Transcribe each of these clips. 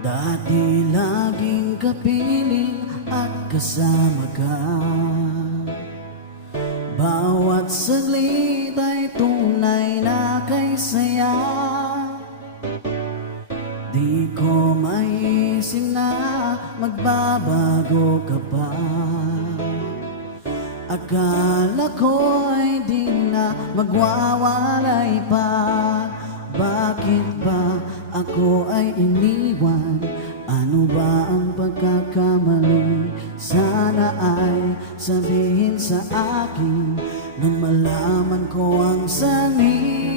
Dati laging kapiling at kasama ka. Bawat saglit ay tunay na kay saya. Di ko maisip na magbabago ka pa. Akala ko ay di na magwawalay pa. Bakit ba ako ay iniwan? Ano ba ang pagkakamali? Sana ay sabihin sa akin nang malaman ko ang sanhi.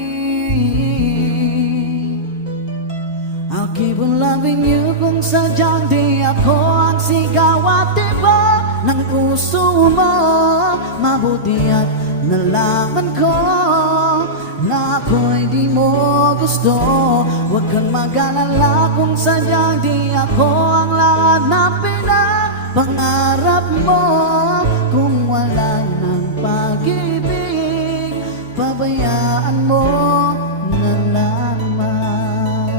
I'll keep on loving you kung sadyang di ako ang sigaw at iba ng puso mo. Mabuti at nalaman ko na ako'y di mo gusto. Huwag kang mag-alala kung sadyang di ako ang lahat na pinapangarap mo. Kung wala ng pag-ibig, pabayaan mo na lamang.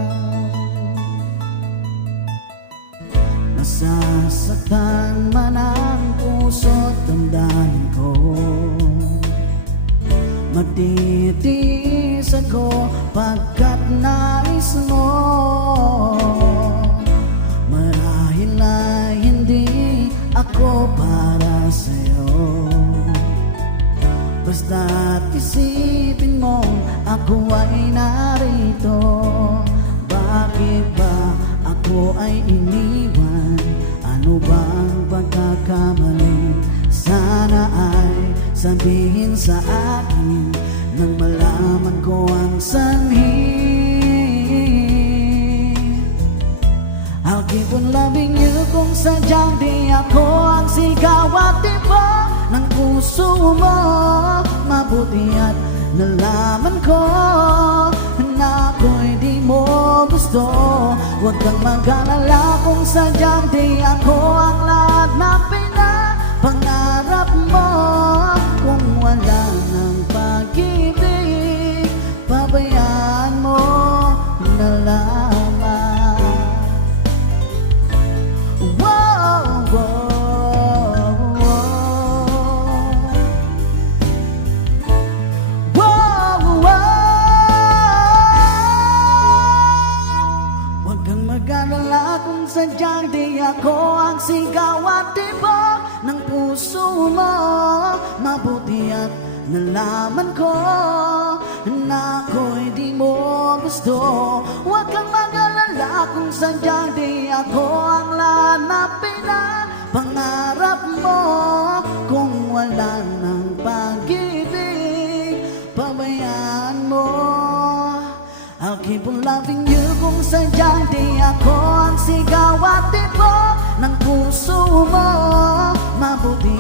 Nasasaktan man ang puso't damdamin ko, magtitiis ako pagkat nais mo. Marahil ay hindi ako para sa'yo, basta't isipin mo ako ay narito. Bakit ba ako ay iniwan? Ano ba ang pagkakamali? Sana ay sabihin sa akin nang malaman ko ang sanhi. I'll keep on loving you kung sadyang di ako ang sigaw at iba ng puso mo. Mabuti at nalaman ko na ako'y di mo gusto. Huwag kang mag-alala kung sadyang di ako ang lahat na pinapangarap mo. Kung wala ng pag-ibig, pabayaan mo na lamang. Wow, wow, wow. Wow, wow. Huwag kang mag-alala kung sadyang di ako ang sigaw at iba ng puso mo. Mabuti at nalaman ko na ako'y di mo gusto. Huwag kang mag-alala kung sadyang di ako ang lahat na pinapangarap mo. Kung wala ng pag-ibig, pabayaan mo. I'll keep on loving you kung sadyang di ako ang sigaw at iba ng puso mo. Mabuti